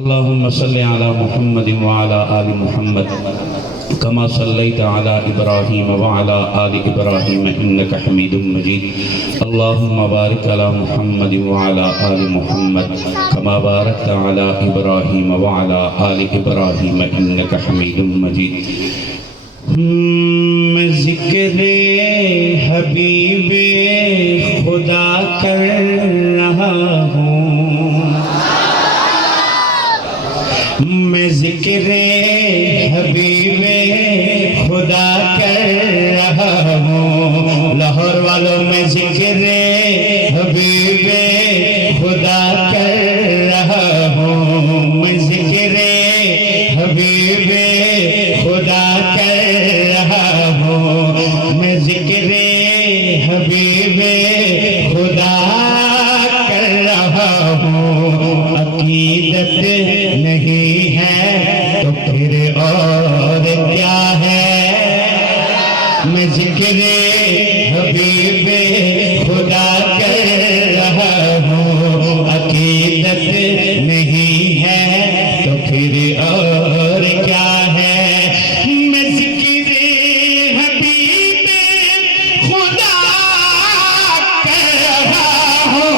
अल्लाहुम्मा सल्लि अला मुहम्मद व अला आलि मुहम्मद कमा सल्लैता अला इब्राहीम व अला आलि इब्राहीम इन्नका हमीदुम मजीद। अल्लाहुम्मा बारिक अला मुहम्मद व अला आलि मुहम्मद कमा बारकता अला इब्राहीम व अला आलि इब्राहीम इन्नका हमीदुम मजीद। मैं ज़िक्र हबीबे खुदा कर रहा हूँ, मैं ज़िक्र हबीबे खुदा कर रहा हूँ। लाहौर वालों मैं ज़िक्र हबीबे खुदा कर रहा हूँ, मैं ज़िक्र हबीबे खुदा कर रहा हूँ, मैं ज़िक्र हबीबे खुदा कर रहा हूँ। अकीदत नहीं है तो फिर और क्या है, मैं ज़िक्र हबीबे खुदा कर रहा हूँ। अकीदत नहीं है तो फिर और क्या है, मैं ज़िक्र हबीबे खुदा कर रहा हूँ।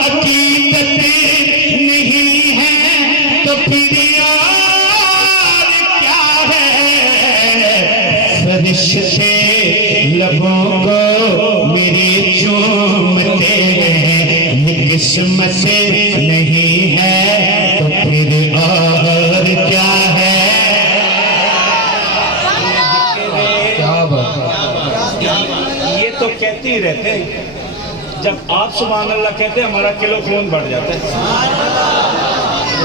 अकीदत नहीं है तो फिर और क्या है, फरिश्ते लबों को मेरी चूमते हैं, ये किस्मत नहीं है तो फिर और क्या है। क्या बात है, ये तो कहते ही रहते हैं, जब आप सुभान अल्लाह कहते हैं हमारा किलो खून बढ़ जाता है।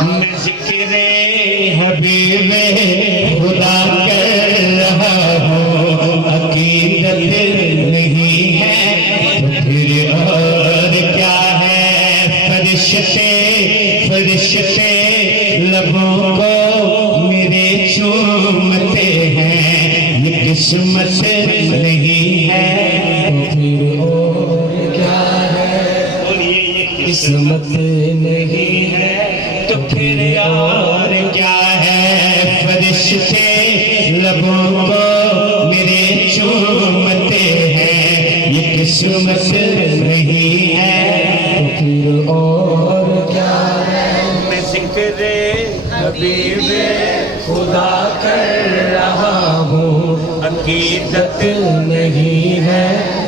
मैं ज़िक्र हबीबे खुदा कर रहा हूँ। अकीदत नहीं है तो फिर और क्या है, फरिश्ते फरिश्ते लबों को मेरे चूमते हैं, ये किस्मत नहीं है तो फिर और क्या है। बोलिए ये किस्मत नहीं है तो फिर और क्या है, फरिश्ते लबों को मेरे चूमते हैं, ये किस्मत नहीं है तो फिर और क्या है। मैं ज़िक्र हबीबे खुदा कर रहा हूँ। अकीदत नहीं है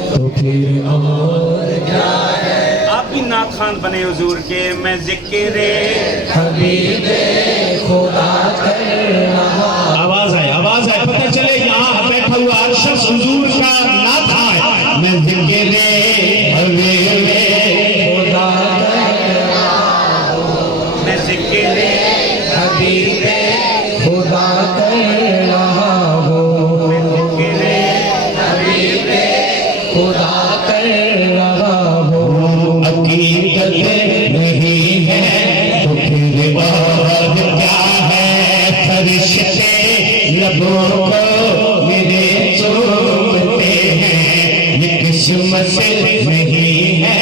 तो फिर और क्या है। आप भी नाखान बने हुजूर के, मैं ज़िक्र हबीबे खुदा कर रहा। आवाज आए पता चले यहाँ बैठा हुआ हर शख्स हुजूर का नाथ है। मैं ज़िक्र हबीबे खुदा कर रहा हूँ, मैं ज़िक्र हबीबे खुदा कर रहा हूँ, मैं ज़िक्र हबीबे खुदा कर रहा हूँ। अकीदत नहीं है तो फिर और क्या है, फरिश्ते लबों को मेरे चूमते हैं, ये किस्मत नहीं है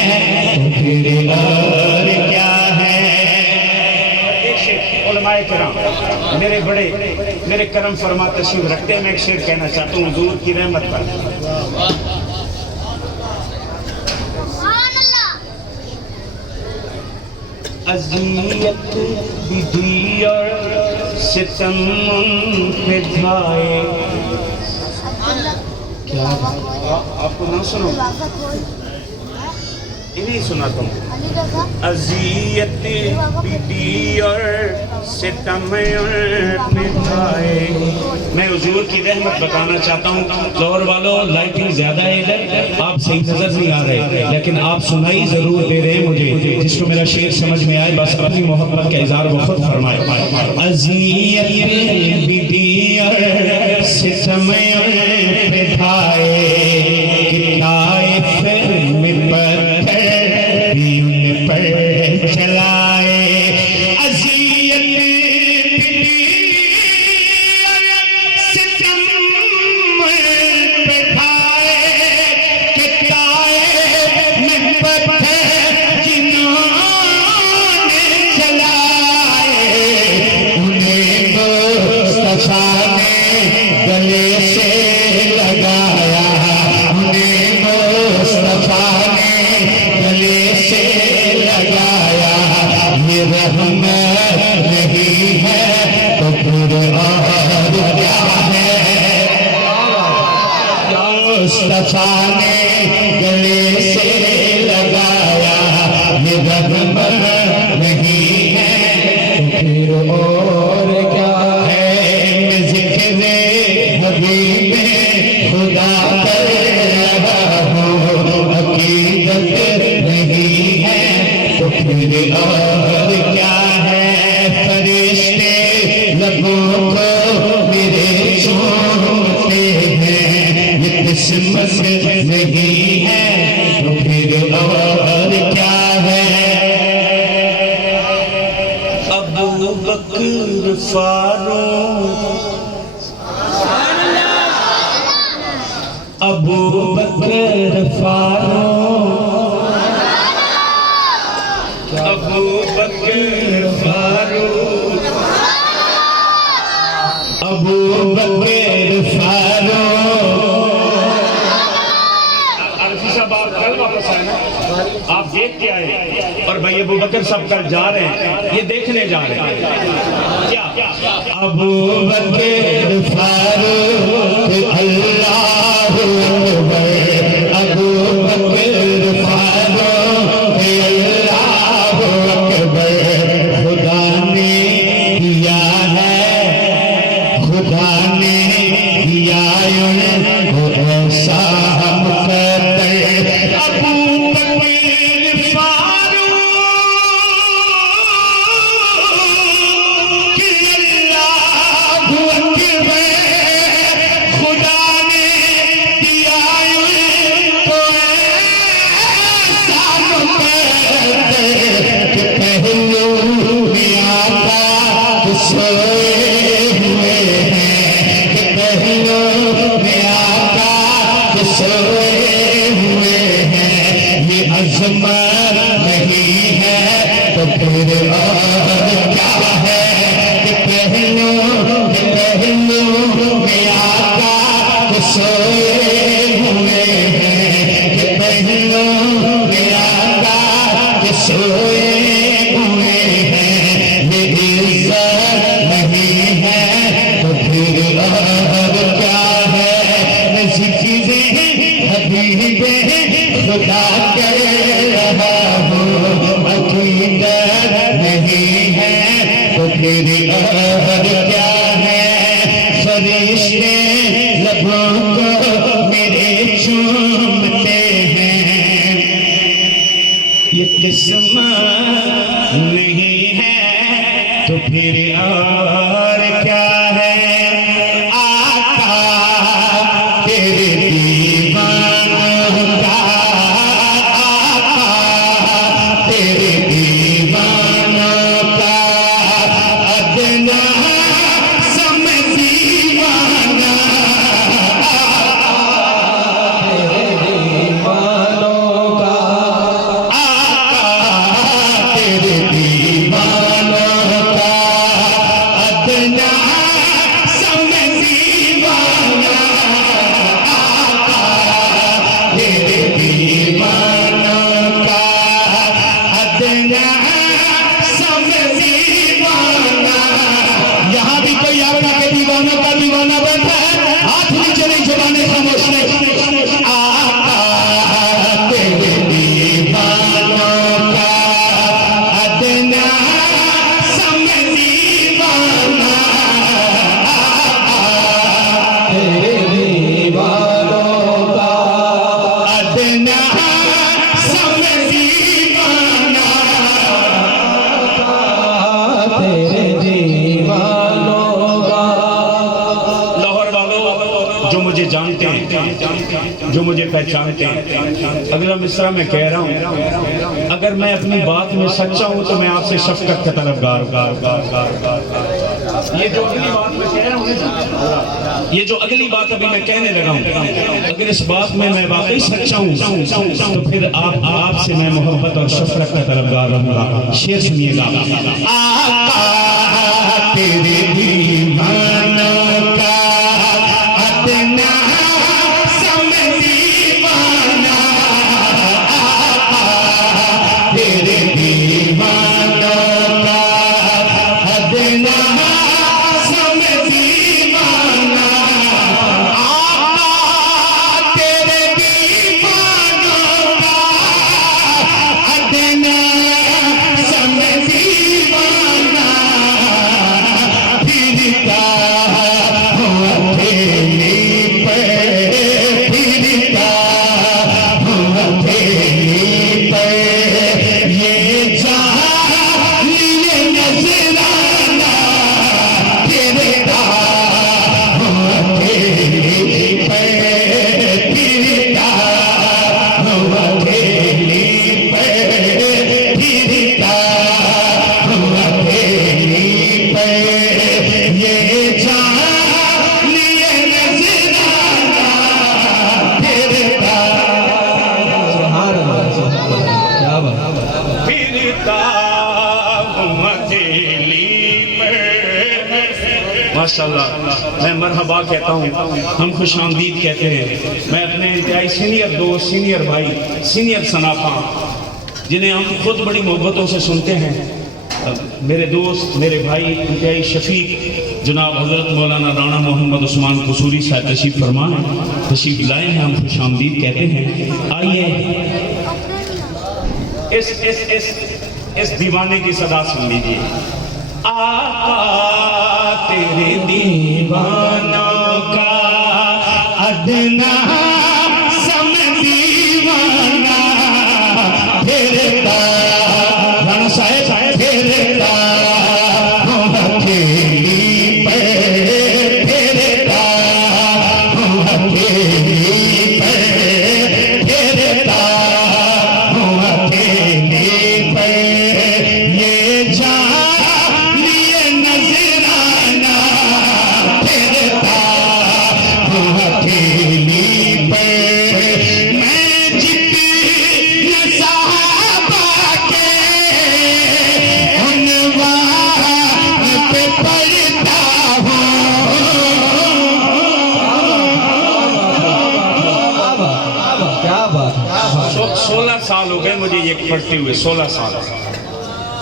तो फिर और क्या है। एक शेर उलमाए किराम मेरे बड़े मेरे करम फरमा तशरीफ रखते हैं, मैं एक शेर कहना चाहता हूँ हुजूर की रहमत पर। अज़ियत विधि और सितम पे ढाए। क्या आपको ना सुनो, इन्हीं सुनाता हूँ। अज़ियत विधि और सितम पे ढाए। मैं हुजूर की रहमत बताना चाहता हूँ। लाहौर वालों लाइटिंग ज्यादा है इधर, आप सही नजर नहीं आ रहे, लेकिन आप सुनाई जरूर दे रहे हैं मुझे। जिसको मेरा शेर समझ में आए बस अपनी मोहब्बत का इज़हार वो खुद फरमाए। अज़ियत विधि और सितम पे ढाए, किताए में पत्थर भी उन पर चलाए। अज़ियत विधि और सितम पे ढाए, किताए में पत्थर जिन्होंने चलाए। रहमत नहीं है तो फिर और क्या है। मुस्तफा ने गले से लगाया ये रहमत नहीं है तो फिर और क्या है। ज़िक्र हबीब खुदा कर रहा हूँ अकीदत नहीं है तो फिर और क्या है। फरिश्ते लबों को मेरे चूमते हैं ये किस्मत नहीं है तो फिर और क्या है। अबू बकर फारूक अबू बकर फारूक अबू बकर फारूक अबू बकर फारूक। अरफी साहब आप कल वापस आए ना, आप देख के आए और भाई अबू बकर सब कल जा रहे हैं, ये देखने जा रहे हैं क्या। अबू बकर फारूक अल्लाहु अकबर। अबू बकर फारूक अल्लाहु अकबर। खुदा ने दिया है खुदा ने दिया उनको ऐसा मुकद्दर। अबू बकर फारूक अल्लाहु अकबर। खुदा ने दिया उनको ऐसा मुकद्दर कि पहलू में आका सोए हुए हैं कि पहलू में आका सोए हुए हैं। ये अज़मत नहीं है तो फिर और क्या है। कि पहलू में आका सोए हुए हैं कि पहलू में आका सोए हुए हैं। ये इज्जत नहीं है तो फिर और क्या है। ज़िक्र हबीब खुदा कर रहा हूँ अकीदत नहीं है तो फिर और क्या है। फरिश्ते लबों को मेरे चूमते हैं ये किस्मत नहीं है तो फिर और क्या है। आका तेरे दीवानों का आका तेरे दीवानों का अदना सम दीवाना। तेरे दीवानों का आका तेरे दीवानों का अदना सम दीवाना। आका तेरे दीवानों का अदना सम दीवाना। यहाँ भी कोई आका के दीवानों का दीवाना बैठा है, हाथ नीचे नहीं जबाने खामोश नहीं। आका तेरे दीवानों का अदना सम दीवाना। आका तेरे दीवानों का अदना सम दीवाना। तेरे दीवानों का। लाहौर वालों जो मुझे जानते हैं, जो मुझे पहचानते हैं, अगला मिसरा मैं कह रहा हूँ, अगर मैं अपनी बात में सच्चा हूँ तो मैं आपसे शफकत का तलबगार हूँ। ये जो अगली बात मैं कह रहा हूँ, ये जो अगली बात अभी मैं कहने लगा हूँ, अगर इस बात में मैं वाकई सच्चा हूँ तो फिर आपसे मैं मोहब्बत और शफकत का तलबगार रहूँगा। शेर सुनिएगा। आका तेरे दीवानों का अदना सम दीवाना। आका तेरे दीवानों हथेली पर। माशाल्लाह, मैं मरहबा कहता हूँ, हम खुशामदीद कहते हैं। मैं अपने इंतहाई सीनियर दोस्त, सीनियर भाई, सीनियर सनाफा जिन्हें हम खुद बड़ी मोहब्बतों से सुनते हैं, मेरे दोस्त, मेरे भाई इंतहाई शफीक जनाब हज़रत मौलाना राणा मोहम्मद उस्मान कसूरी साहब तशरीफ फरमा हैं, तशरीफ लाए हैं, हम खुशामदीद कहते हैं। आइए इस दीवाने की सदा सुन लीजिए। आका तेरे दीवानों का अदना सम दीवाना फिरता, राणा साहब फिरता हथेली पे, फिरता हथेली पे, फिरता हथेली पे। ये जानिए नजराना फिरता हथेली पे। मैं जितने सहाबा के उन्वान पे पढ़ता हूँ। 16 साल हो गए मुझे ये पढ़ते हुए, 16 साल।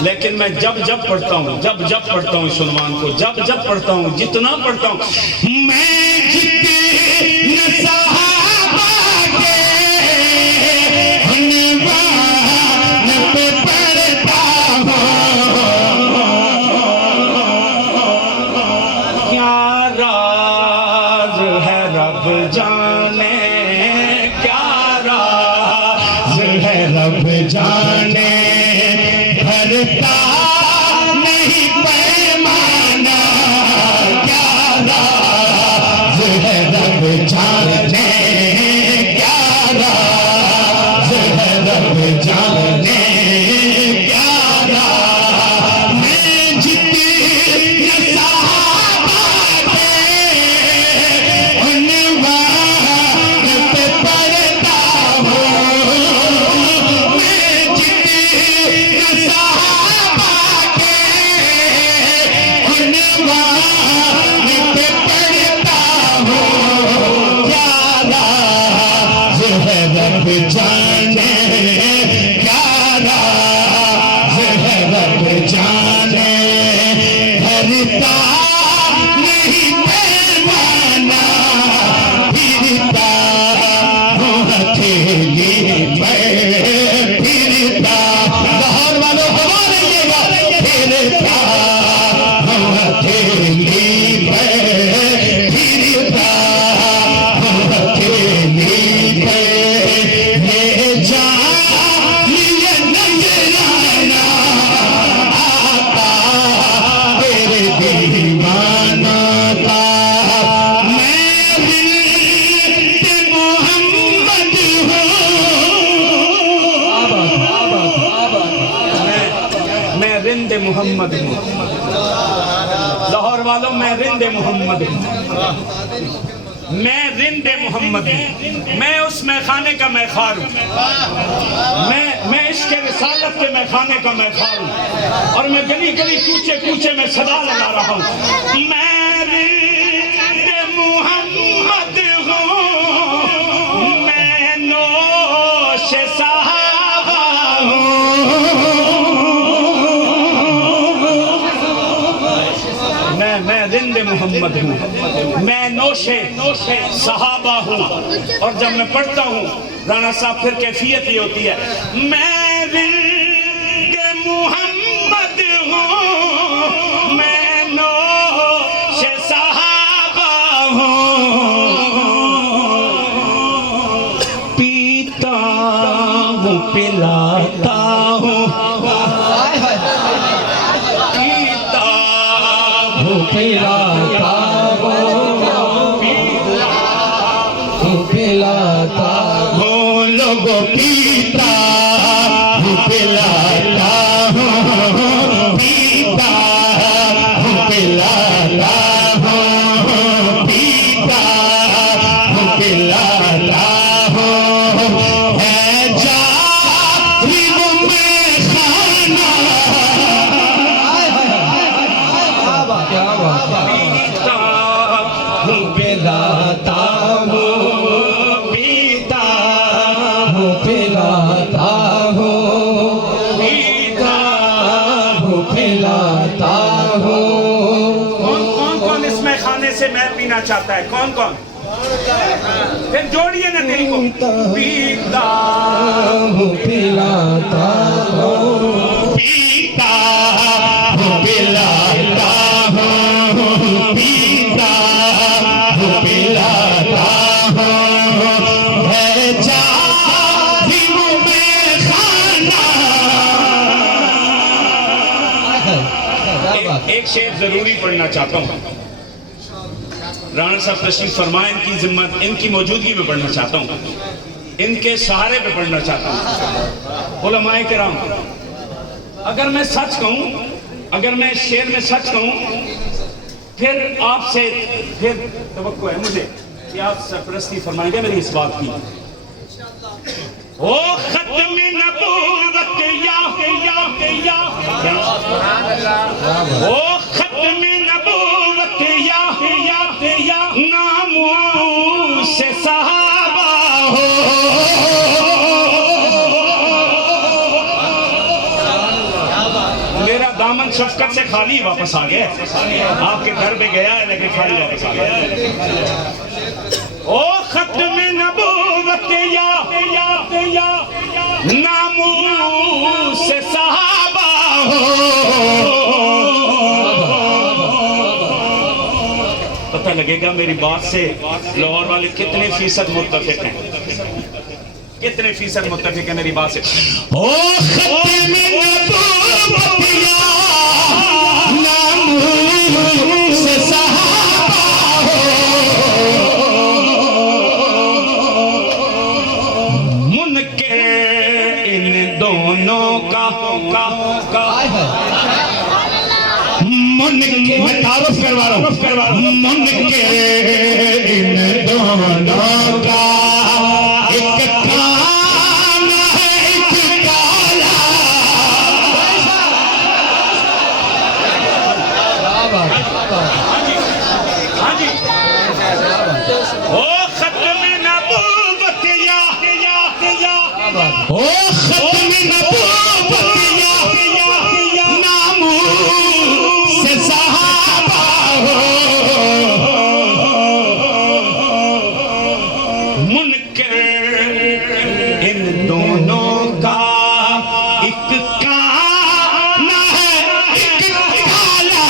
लेकिन मैं जब पढ़ता हूँ, जब पढ़ता हूँ इस उन्वान को, जब पढ़ता हूँ, जितना पढ़ता हूँ, मैं जितने सहाबा के उन्वान पे पढ़ता हूँ। क्या राज है रब जाने, क्या राज है रब जाने, भरता नहीं पैमाना। क्या राज है रब जाने, क्या राज है रब जाने, क्या राज। मैं जितने सहाबा के उन्वान पे पढ़ता हूँ। मैं जितने सहाबा के उन्वान पे पढ़ता हूँ। क्या राज है रब जाने, क्या राज है रब जाने, भरता नहीं पैमाना, फिरता हूँ हथेली पे, फिरता। लाहौर वालों हमारे लिए फिरता हूँ हथेली पे, फिरता हूँ हथेली पे। ये जानिए नजराना आता तेरे दीवाना का। मैं रिश्ते मोहम्मद हूँ, मैं रिंदे मोहम्मद हूँ। लाहौर वालों, मैं रिंदे मोहम्मद हूँ, मैं रिंदे मोहम्मद हूँ। मैं उस मैखाने का मैखार हूँ, मैं इसके रिसालत के मैखाने का मैखार हूँ। और मैं गली गली कूचे कूचे में सदा लगा रहा हूँ, मैं रिंदे मोहम्मद हूँ, मैं नोश साहबा हूँ। मैं रिंदे मोहम्मद हूँ, मैं नोशे सहाबा हूँ। और जब मैं पढ़ता हूँ राणा साहब, फिर कैफियत ये होती है, मैं रिंदे मोहम्मद हूँ, मैं नोशे सहाबा हूँ। पीता हूँ पिलाता हूँ, पिलाता पिलाता हूँ, लोगों पीता हूँ, पिलाता हूँ, पीता हूँ, पिलाता हूँ, पीता हूँ, पिलाता हूँ। है जालिम में खाना से मैं पीना चाहता है? कौन कौन? फिर जोड़िए ना दिल को। पीता हूँ पिलाता हूँ, पीता हूँ पिलाता हूँ, पीता हूँ पिलाता हूँ, है जालिम में खाना। एक शेर जरूरी पढ़ना चाहता हूँ। राणा साहब तशरीफ फरमाए, इनकी जिम्मत, इनकी मौजूदगी में पढ़ना चाहता हूँ, इनके सहारे पे पढ़ना चाहता हूँ। उलमाए किराम, अगर मैं सच कहूँ, अगर मैं शेर में सच कहूँ, फिर आपसे फिर तवक्को है मुझे कि आप सरपरस्ती फरमाएंगे मेरी इस बात की। ओ खत्म नबूवत या ओ खत्म नबूवत या नामों से सहाबा हो, मेरा दामन शफकत से खाली वापस आ गया। आपके घर पे गया है लेकिन खाली वापस आ गया। ओ खत्म नबूवत या नामों से सहाबा हो, पता लगेगा मेरी बात से लाहौर वाले कितने फीसद मुत्तफिक हैं, कितने फीसद मुत्तफिक है मेरी बात से। ओ खत्म नबूवत या नामों से सहाबा हो, मुनकर इन दोनों का मुनके मैं तारुफ करवा रहा हूँ, मुनके इन दोनों का एक कान है एक काला। हाँ जी, ओ खत्म नबूवत या ओ खत्म नबूवत या नामों से सहाबा हो, मुनकर इन दोनों का एक कान है एक काला।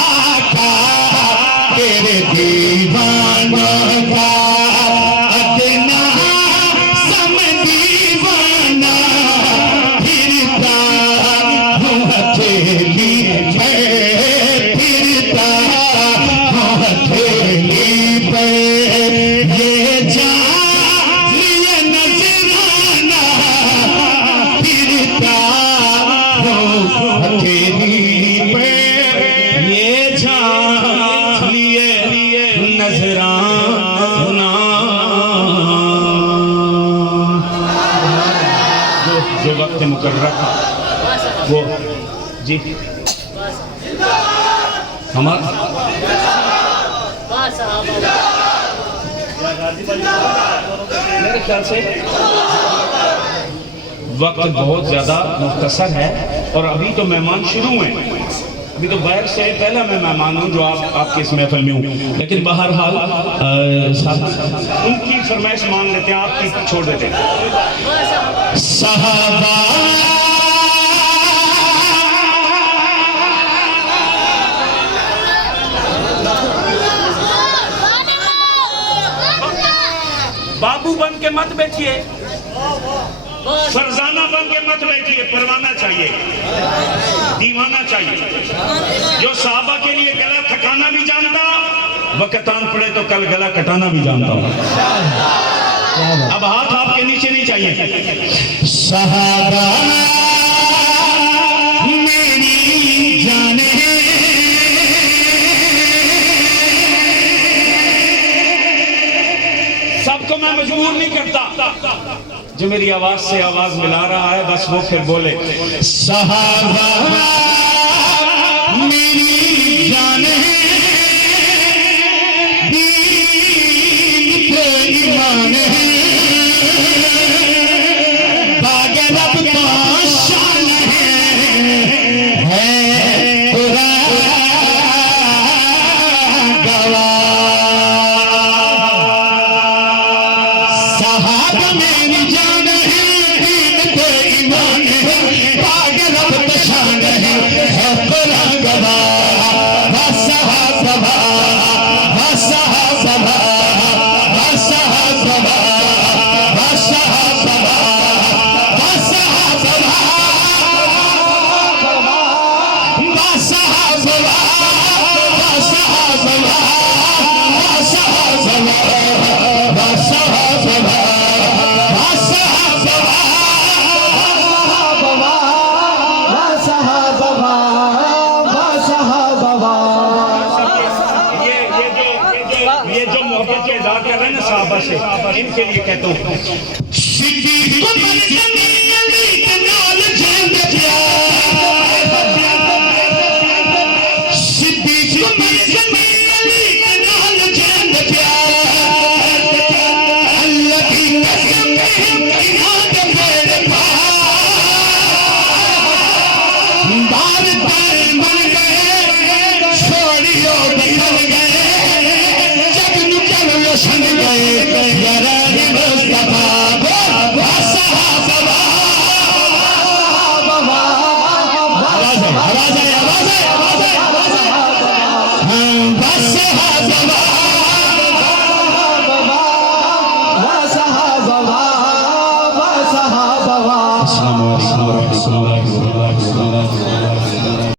आका तेरे दीवानों का अदना सम दीवाना, फिरता हूँ हथेली पे, फिरता हूँ हथेली पे, ये जालिम नजराना, फिरता हूँ हथेली पे, ये लिए नजराना। जो वक्त मुकर्रर था वो जी हमारा मेरे ख्याल से वक्त बहुत ज्यादा मुख्तसर है और अभी तो मेहमान शुरू हैं, अभी तो बाहर से पहला मैं मेहमान हूँ जो आपकी इस महफिल में हूँ, लेकिन बहरहाल उनकी फरमाइश मान लेते हैं, आपकी छोड़ देते हैं। सहाबा बाबू बन के मत बैठिए, फरजाना बन के मत बैठिए, परवाना चाहिए, दीवाना चाहिए, जो साहबा के लिए गला थकाना भी जानता, वक़्तान पड़े तो कल गला कटाना भी जानता हूँ। अब हाथ आपके नीचे नहीं चाहिए। सहाबा मेरी जाने, सबको मैं मजबूर नहीं करता, जो मेरी आवाज से आवाज मिला रहा है बस वो फिर बोले। सहाबा मेरी जाने, दीन पे ईमान है, बागे रब का शान है कुरान ये जो मोहब्बत के इज़हार कर रहे हैं ना साहबा से, इनके लिए कहता हूँ अस्सलाम वालेकुम व रहमतुल्लाहि व बरकातहू।